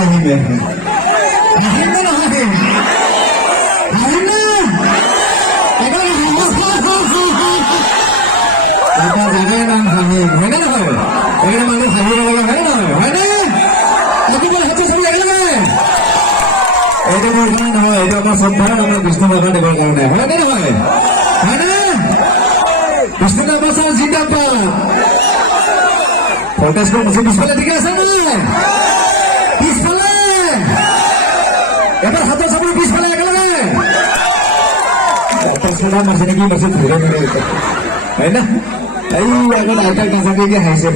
হাঁহিবে হাঁহিম নে নাহাঁহিম হাঁহিম না এটা জাগাৰ নাম হাঁহিম হয়নে নহয় একেবাৰে মানুহ হাঁহিব লগা হয় নহয় হয়নে আপোনাৰ হাতে চবি একেলগে এইটো মোৰ কাৰণে নহয় এইটো আমাৰ শ্ৰদ্ধাৰ আমাৰ বিষ্ণু ভগৱানৰ কাৰণে হয়নে নহয় হয়নে বিষ্ণু ভগৱান জিন্দাবাদ ভল্টেজটো মুঠি পিছফালে ঠিকে আছে নহয় পিছফালে এবাৰ হাতৰ চাপৰি পিছফালে একেলগে চোলা মাছে নেকি মাছে ধৰে মেৰে হয় না এই আগত আইতাৰ কাছাকে হাঁহিছে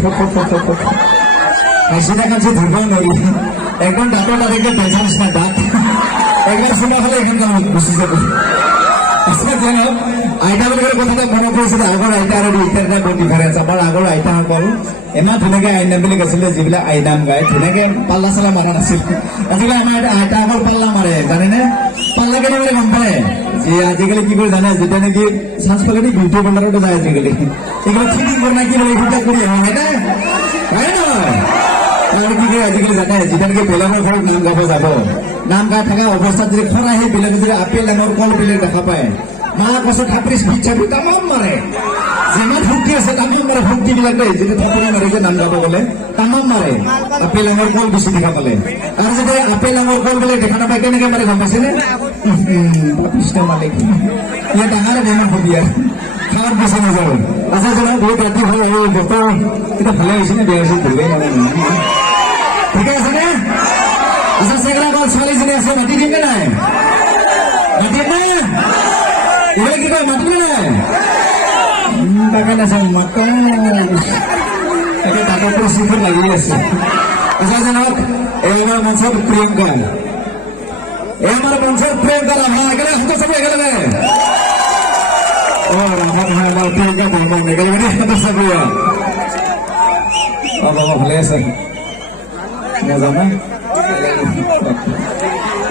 হাঁচি থাকাছে ধৰিব নোৱাৰি একদম দাঁতৰ তাৰিখে বেজাৰ নিচিনা দাঁত একদম চোলা খালে এখন কামত গুচি যাব আইতা বুলি কথাটা মনত পৰিছিলে আগৰ আইতা আৰু এতিয়াৰ বহুত ডিফাৰেঞ্চ আমাৰ আগৰ আইতাসকল ইমান ধুনীয়াকে আইনাম বুলি কৈছিলে যিবিলাক আইনাম গায় ধুনীয়াকে পাল্লা চাল্লা মাৰা নাছিল আজিকালি আমাৰ আইতাসকল পাল্লা মাৰে জানেনে পাল্লা কেনেকৈ গম পায় যে আজিকালি কি কৰে জানে যেতিয়া নেকি চান্স পালে বিউটি পাৰ্লাৰতো যায় আজিকালি এইগুলো ফিটিং কৰে না কি বলে এইবিলাক কৰি আহে হয়নে হয় নহয় আৰু কি কৰে আজিকালি জানে যেতিয়া নেকি বেলেগৰ ঘৰত নাম গাব যাব নাম গাই থকা অৱস্থাত যদি খৰা সেই বেলেগে যদি আপেল ডাঙৰ কল বেলেগ দেখা পায় মা কচু থাপৰি পিঠাবোৰ তামাম মাৰে যিমান ফূৰ্তি আছে তামাম মাৰে ফূৰ্তিবিলাক দেই যদি থাপৰি মাৰে যে নাম গাব গ'লে তামাম মাৰে আপেল ডাঙৰ কল বেছি দেখা পালে আৰু যদি আপেল ডাঙৰ কল বেলেগ দেখা নাপায় কেনেকে মাৰে গম পাইছেনে কৃষ্ণ মালিক ইয়াত ডাঙৰ বেমাৰ হবি আৰু খাওয়াৰ বেছে নাযাব আচ্ছা জানা বহুত ৰাতি ভাল আৰু বতৰ এটা ভালে হৈছে নে বেয়া হৈছে ধৰিবই নাজানো ঠিকে আছে নে আচ্ছা চেগৰা গল ছোৱালীজনী আছে মাতি দিম নে নাই মাতিম নে এইবিলাক কি কয় মাতিম নে নাই তাকে নাচাম মাত তাকে তাকতো চিফুট লাগি আছে আচ্ছা জানক এই আমাৰ মঞ্চত প্ৰিয়ংকা এই আমাৰ মঞ্চত প্ৰিয়ংকা ৰাভা একেলগে হাতত চাবি একেলগে রাভা ভাই আমার প্রিয়ঙ্কা বর্মন একেবারে হাতত চাবি বাবা ভালে আছে মজা না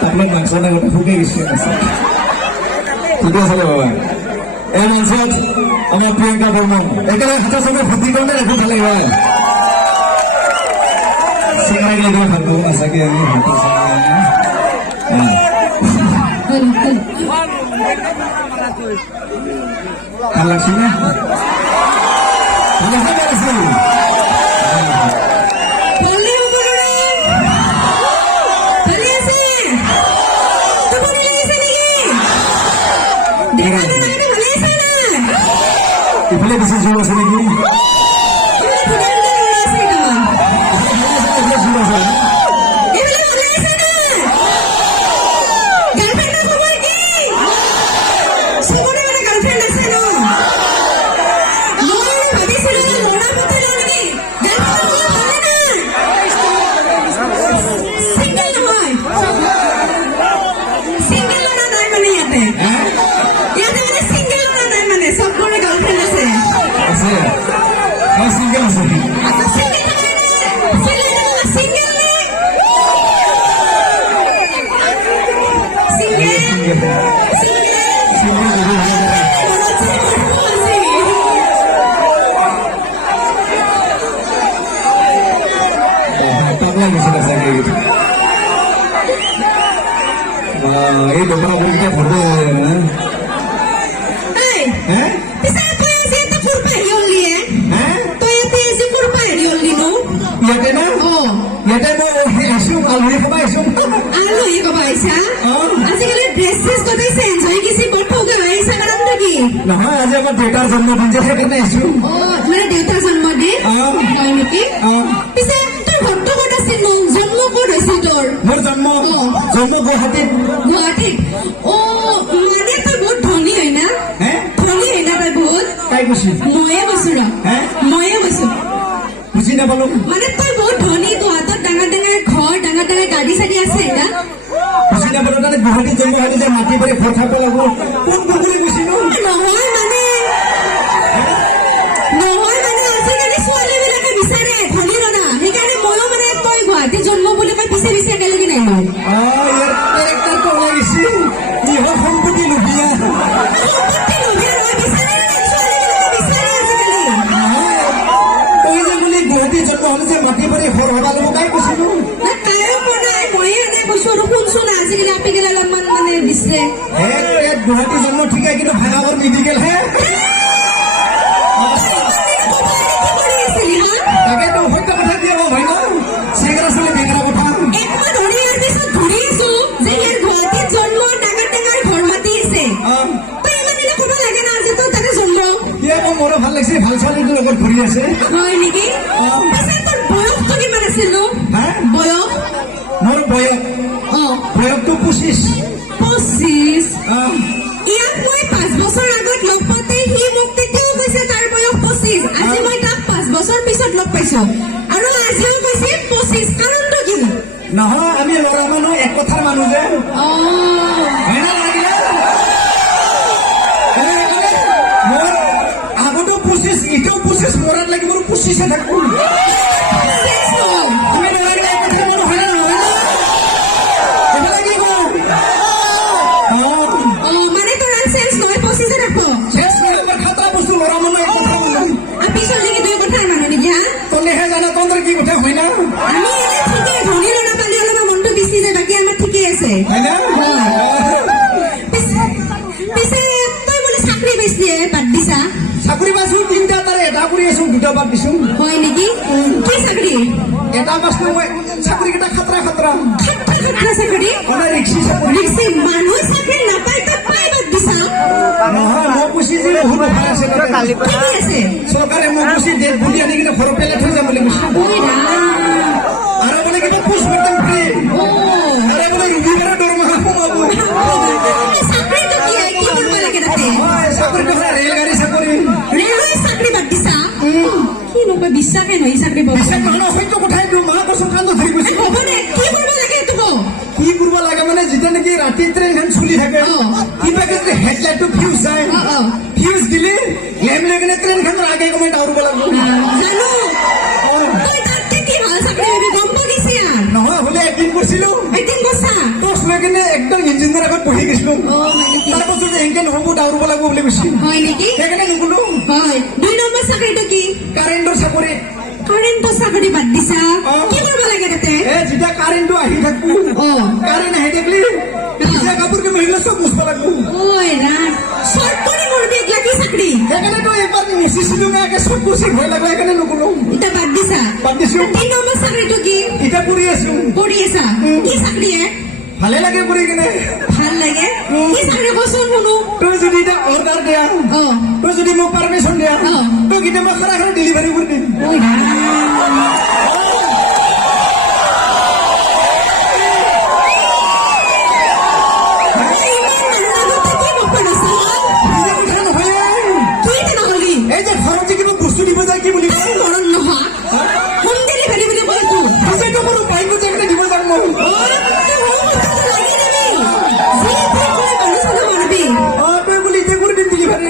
আপনার মাংস না গোটা ফুকে গেছে ঠিক আছে বাবা এই মঞ্চত আমার প্রিয়ঙ্কা বর্মন একেবারে হাতত চাবি ফুটি করলে রাখো ভালে হয় সিঙ্গারে গিয়ে দিয়ে ভালো না সাকে আমি হাতত ভাল লাগছে না ইফালে বেশি জোর আছে নাকি এই দোকান বলতে ভরে ইয়াতে না ইয়াতে মই আসুম আলহী কবা আসুম আলহী কবা আইছা আজিকালি ড্রেস ড্রেস কতে চেঞ্জ হৈ গিছি বৰ ফৌকে হৈ আইছা কাৰণ কি নহয় আজি আমাৰ দেউতাৰ জন্মদিন যে সেইকাৰণে আছো মানে দেউতাৰ জন্মদিন হয় নেকি পিছে তোৰ ঘৰটো ক'ত আছিল জন্ম ক'ত হৈছিল তোৰ মোৰ জন্ম গুৱাহাটীত মানে তই বহুত ধনী হয় না ধনী হয় না তই বহুত কাই কৈছে ময়ে কৈছো ময়ে কৈছো বুজি নাপালো মানে তই বহুত ধনী তোৰ হাতত ডাঙৰ ডাঙৰ ঘৰ ডাঙৰ ডাঙৰ গাড়ী চাড়ী আছে না বুজি নাপালো তাতে গুৱাহাটীত জন্ম হয়তো যে মাটি পাৰি ঘৰ থাকব লাগিব কোন পুখুৰী গৈছিলো নহয় মানে আজিকালি ছোৱালীবিলাকে বিচাৰে ধনী ৰনা সেইকাৰণে ময়ো মানে তই গুৱাহাটীত জন্ম বুলি মই বিচাৰি একেলগে নাই মই ইয়াৰ কেৰেক্টাৰটো লাগিছিল ইহঁত সম্পত্তি লুভিয়া তই যে বুলি গুৱাহাটীত জন্ম হ'লে যে মাটি পাৰি ঘৰ হবা লাগিব কাই কৈছিলো কায়ো কোৱা নাই আছে গুৱাহাটী জন্ম ঠিকে কিন্তু ভাঙাঘৰ মেডিকেল হে তাকেতো সত্য কথা দিয়ে ভাই ন চেগৰা চলি বেঙেৰা কথা একমাহ ধৰি ইয়াৰ পিছত ঘূৰি আছো যে ইয়াৰ গুৱাহাটীত জন্ম ডাঙৰ ডাঙৰ ঘৰ মাতি আছে তই ইমান দিনে ক'ব লাগে না যে তোৰ তাতে জন্ম মোৰো ভাল লাগিছে ভাল ছোৱালীটোৰ লগত ঘূৰি আছে হয় নেকি পিছে তোৰ বয়সটো কিমান আছিল নো বয়স মোৰ বয়সটো 25 ইয়াক মই 5 বছৰ আগত লগ পাওঁতে সি মোক তেতিয়াও কৈছে তাৰ বয়স 25 আজি মই তাক 5 বছৰ পিছত লগ পাইছো আৰু আজিও কৈছে 25 কাৰণটো কি নহয় আমি ল'ৰা মানুহ এক কথাৰ মানুহ যে মোৰ আগতো 25 এতিয়াও 25 মৰাত লাগি মোৰ 25 থাকো চাকৰি পাইছো 3টা তাৰে এটা কৰি আছো 2টা বাদ দিছো হয় নেকি কি চাকৰি এটা পাইছো মই চাকৰি কেইটা খাতৰা চাকৰি ৰিক্সি চাকৰি মানুহ চাকৰি নাপায় তো পাই বাদ দিছা নহয় মই কৈছি যে বহুত অফাৰ আছে চৰকাৰে মোক কৈছি ডেট বুলি আনি কিনে ঘৰত পেলাই থৈ যাম বুলি কৈছে আৰু বোলে কিবা পোষ্ট মেটম ফ্ৰী আৰু বোলে ৰবিবাৰে দৰমহা সোমাব চাকৰিটো কি কৰিব লাগে তাতে চাকৰিটো ৰেলগাড়ী চাকৰি ৰেলৱে চাকৰি বাদ দিছা কি নকয় বিশ্বাসে নহয় চাকৰি বিশ্বাস নহয় সত্য কথাই দিওঁ মা কৈছো কান্দ ধৰি গৈছে হ'ব দে কি কৰিব লাগে এইটো কি কৰিব লাগে মানে যেতিয়া নেকি ৰাতি ট্ৰেইনখন চলি থাকে কিবা যদি হেডলাইটটো ফিউজ যায় ফিউজ দিলে লেম লৈ কিনে ট্ৰেইনখনৰ আগে কমাই দাউৰিব লাগিব জানো তই তাতে কি ভাল চাকৰি হ'বি গম পাইছি নহয় হ'লে একদিন কৰিছিলো কৈছা টচ লৈ কিনে একদম ইঞ্জিনৰ আগত বহি গৈছিলো তাৰপাছত এনেকে নহ'ব দাউৰিব লাগিব বুলি কৈছিল হয় নেকি সেইকাৰণে নগলো হয় 2 নম্বৰ চাকৰিটো কি কাৰেণ্টৰ চাকৰি বাদ দিছা কি কৰিব লাগে তাতে যেতিয়া কাৰেণ্টটো আহি থাকো কাৰেণ্ট আহি থাকিলে ভিজা কাপোৰকে মহিলা চব মুছব লাগিব চাকৰি সেইকাৰণেতো এবাৰ মুচিছিলো না চব মুচি ভয় লাগে সেইকাৰণে নগলো এতিয়া বাদ দিছো 3 নম্বৰ চাকৰিটো কি এতিয়া কৰি আছো কি চাকৰি ভালে লাগে কৰি কিনে ভাল লাগে কি চাকৰি কচোন শুনো তই যদি এতিয়া অৰ্ডাৰ দিয়া তই যদি মোক পাৰ্মিশ্যন দিয়া তই কেতিয়াবা খাৰা ডেলিভাৰী কৰি দিম এই যে ঘৰত যে কিবা বস্তু দিব যায় কি বুলি মৰণ নহয় হোম ডেলিভাৰী বুলি কয় তো সেইটো কোনো পাই গৈ যাই দিব যাম মই তই বুলি এতিয়া কৰি দিম ডেলিভাৰী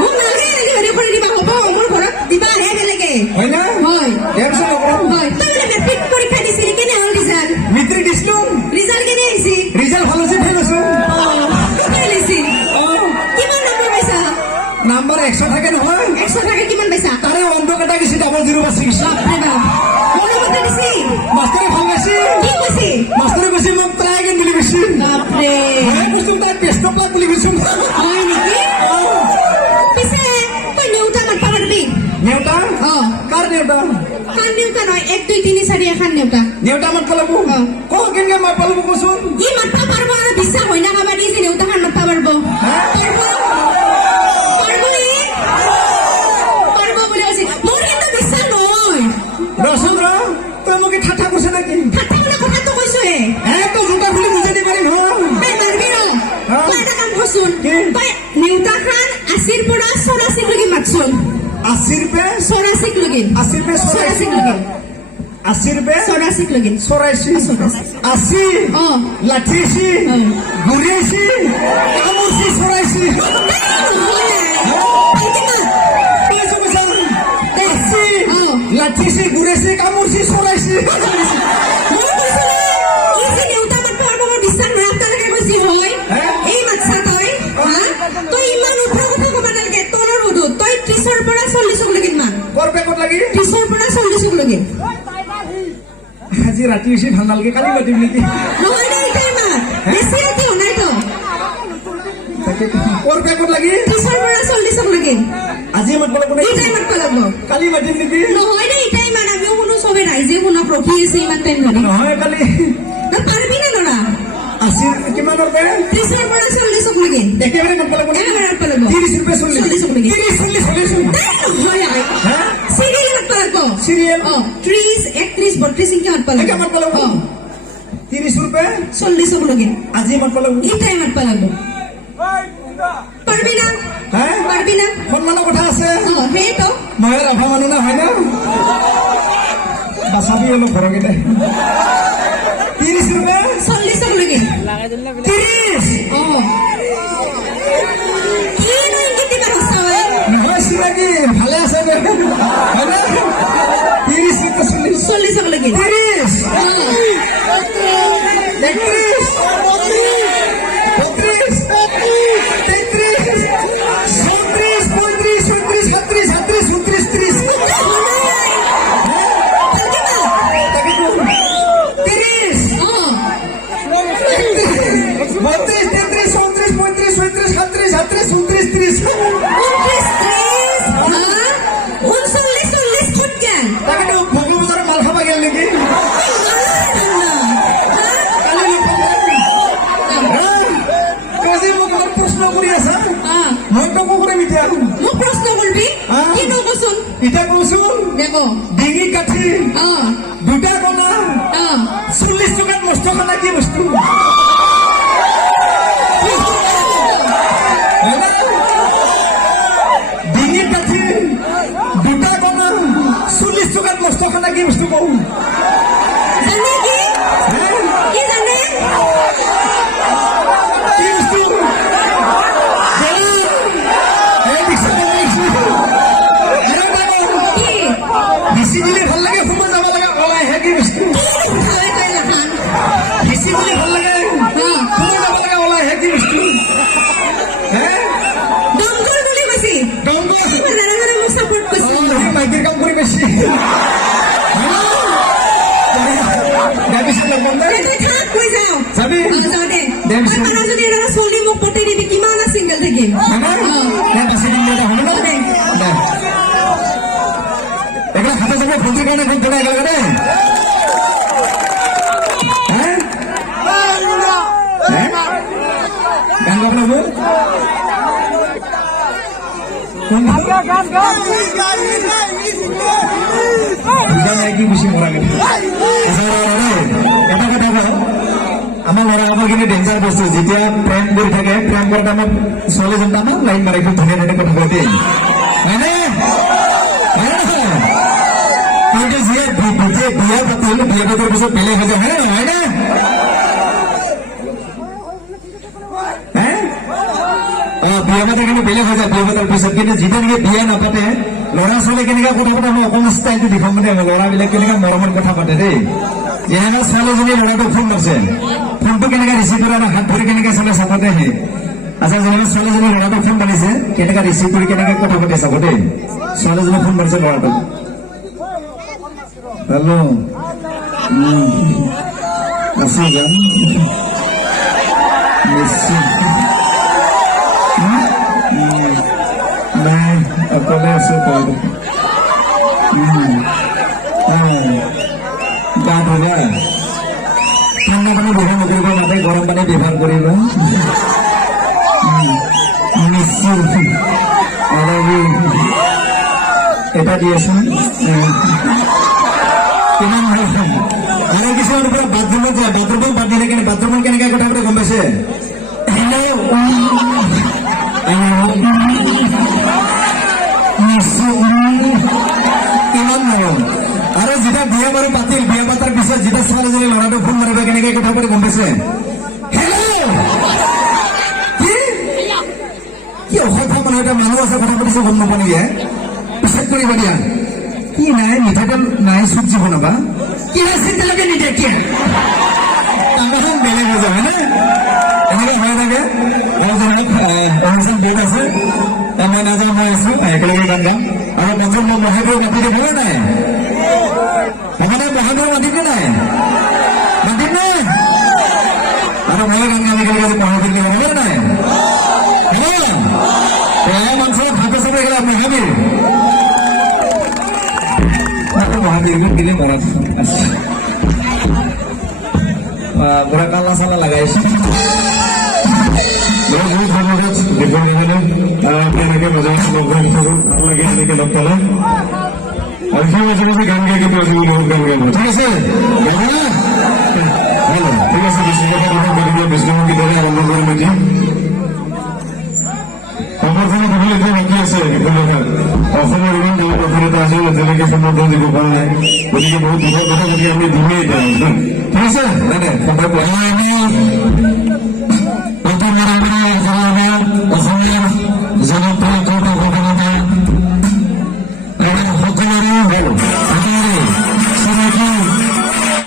মোক নালাগে ডেলিভাৰী কৰি দিবা হ'ব মোৰ ঘৰত দিবা হে বেলেগে হয় না হয় তাৰপিছত হয় তই মেট্ৰিক পৰীক্ষা দিছিলি কেনে হ'ল ৰিজাল্ট মেট্ৰিক দিছিলো ৰিজাল্ট কেনে আহিছে ৰিজাল্ট ভাল হৈছে ফেল হৈছো ফেল হৈছে কিমান নম্বৰ পাইছা নাম্বাৰ 100 থাকে নহয় 100 থাকে কিমান পাইছা তাৰে 1 কাটা গৈছে ডাবল 0 বাচি গৈছে বাপৰে বাপ মনমতে দিছি মাষ্টৰে ভাল পাইছে কি কৈছে মাষ্টৰে কৈছে মোক ট্ৰাই এগেইন বুলি কৈছে বাপৰে মই কৈছো তাই টেষ্ট ক্লাছ বুলি কৈছো হয় নেকি পিছে তই নেউতা মাত পাবি নেউতা কাৰ নেউতা খান নেউতা নহয় 1 2 3 4 এখন নেউতা নেউতা মাত পালাব কেনেকে মাত পালাব কচোন ই মাতবা পারবো আর বিশ্বাস হয় না কাবাডি যে নেউতা খান মাতবা পারবো পারবো বলে আছে মোর কিন্তু বিশ্বাস নয় রসুন তই মোক ঠাঠা কৈছে নাকি ঠাট্টা বলে কথা তো কইছো তো জোতা খুলি বুঝাই দি পারি নহয় বে মারবি র কই এটা কাম করছুন কই নেউতা খান 80 পৰা 84 লগি মাতছুন 80 रुपए 84 লগি 80 रुपए 84 লগি 80 रुपए 84 লগি 84 80 লাঠিছি ঘুরিয়েছি কামুরছি সরাইছি লাঠিছি ঘুরেছি কামুরছি সরাইছি এই মাতছা তই তই ইমান উঠা কথা কবা নালাগে তোৰ হুদু তই 30 পৰা 40 লগি মান কৰবে কত লাগি 30 পৰা 40 লগি আজি রাতি বেশি ভাল নালগে কালি বাটিম নাকি নহয় দে ইটা ইমান বেছি ৰাতি হোনাই তো ক'ৰ বেগত লাগি 30ৰ পৰা 40ক লাগে আজি মাতিব লাগিব এই টাইমত পালাব কালি মাতিম নেকি নহয় দে এই টাইম আমিও কোনো চবে ৰাইজে শুনক ৰখি আছে ইমান টাইম ধৰি নহয় কালি পাৰবি না ল'ৰা আজি কিমানৰ পৰা 30ৰ পৰা 40ক লাগে একেবাৰে মাতিব লাগিব একেবাৰে পালাব 30 रुपये 40ক লাগে 30 সিরিয়াল পালাব সিরিয়াল 30 31 32 ইনকে মাত পালাব একে মাতিব লাগিব 30 रुपये 40ক লাগে আজি মাতিব লাগিব এই টাইমত পালাব পারবি না হ্যাঁ পারবি না সন্মানৰ কথা আছে সেই তো মই ৰাভা মানুহ না হয় না বাচাবি অলপ ঘৰকেইটা 30 रुपये 40ক লাগে 30 কি নই ইনকে দিবা হসাওয়ে নহয় চিনাকি ভালে আছে নে হয় না 30 रुपये 40ক লাগে 30 ইটা কচোন দেখো ডিঙি কাঠি দুটা কণা 40 টকাত মস্ত খানা কি বস্তু ডিঙি কাঠি দুটা কণা 40 টকাত মস্ত খানা কি বস্তু কওঁ জানে কি জানে কি বস্তু বেশি দিলে ভাল লাগে সময় যাব লাগে ওলাই হে কি বস্তু বেশি দিলে ভাল লাগে সময় যাব লাগে ওলাই হে কি বস্তু ডংগৰ বুলি কৈছি ডংগৰ নাৰাঙৰে মোক সাপোৰ্ট কৈছি মাইকেৰ কাম কৰি বেশি কৈ যাও যাবি যাও দে মানে যদি এটা চলি মোক পঠাই দিবি কিমান সিঙ্গেল থাকিম এগুলো হাতে যাবে ফুটির কারণে এখন চলে গেল রে গান গাবো কি বেশি মরা গেল এটা কথা কওঁ আমার লড়া আমার কিন্তু ডেঞ্জার বস্তু যেতিয়া প্রেম করে থাকে প্রেম করতে আমার চলে যেতে আমার লাইন মারা একটু ধরে ধরে কথা বলতে মানে কিন্তু যে বিয়া পাতিল বিয়া পাতার পিছত বেলেগ হৈ যায় হয় না বিয়া পাতা কিন্তু বেলেগ হৈ যায় বিয়া পাতার পিছত কিন্তু যেতিয়া নেকি বিয়া নাপাতে ল'ৰা ছোৱালী কেনেকা কথা পতা মই অকণ ষ্টাইলটো দেখুৱাম মানে ল'ৰাবিলাক কেনেকা মৰমত কথা পাতে দেই যেনেকা ছোৱালীজনী ল'ৰাটো ফোন আছে ফোনটো কেনেকা ৰিচিভ কৰে হাত ধৰি কেনেকে চালে চাবতে আহে আচ্ছা যেনেকা ছোৱালীজনী ল'ৰাটো ফোন মাৰিছে কেনেকা ৰিচিভ কৰি কেনেকে কথা পাতে চাব দেই ছোৱালীজনী ফোন মাৰিছে ল'ৰাটোক हेलो ऐसे जान मैं अकेले से बोल गाँव हो गया ठंडा पानी व्यवहार नकरिब नाते गरम पानी व्यवहार करिब এটা দিয়েছেন কিমান আৰু কিছুমান পৰা বাথৰুমত যায় বাথৰুমত বাদ দিলে কেনে বাথৰুমত কেনেকে কথা পাতে গম পাইছে কিমান মৰম আৰু যেতিয়া বিয়া বাৰু পাতিল বিয়া পাতাৰ পিছত যেতিয়া ছোৱালীজনী ল'ৰাটো ফোন মাৰিব কেনেকে কথা পাতে গম পাইছে কি অসভ্য মানুহ এটা মানুহ আছে কথা পাতিছে গম নাপা নেকি পিছত কৰিব দিয়া কি নাই মিঠাতেল নাই চব্জি বনাবা কি চিন্তা লাগে নিদিয়ে কি টাকাখন বেলেগ হৈ যায় হয়নে এনেকে হৈ থাকে অনুষ্ঠান ডেট আছে মই নাযাওঁ মই আছো একেলগে গান গাম আৰু মঞ্চত মই মহাদেৱ মাতি দিব নাই মানে মহাদেৱ মাতিব নাই মাতিম নে আৰু মই গান গাম একেলগে মহাদেৱ দিব নাই মহাবীৰ মহাবীৰবোৰ দিলে মনত আছে পুৰা কালা চালা লগাইছে বহুত ধন্যবাদ দীপক নিহালে আপুনি এনেকে মাজে মাজে লগ ধৰি থাকো ভাল লাগে এনেকে লগ পালে আৰু সেই মাজে মাজে গান গাই কিন্তু আজি বহুত গান গাই ঠিক আছে ঠিক আছে বিষ্ণুমুখীদৰে আৰম্ভ কৰিম এতিয়া সম্বৰ্ধনা দিবলৈ এতিয়া বাকী আছে ইফালে অসমৰ ইমান ডাঙৰ অভিনেতা আছিল এতিয়ালৈকে সম্বৰ্ধনা দিব পৰা নাই গতিকে বহুত দুখৰ কথা গতিকে আমি দিমেই এতিয়া ঠিক আছে নাই নাই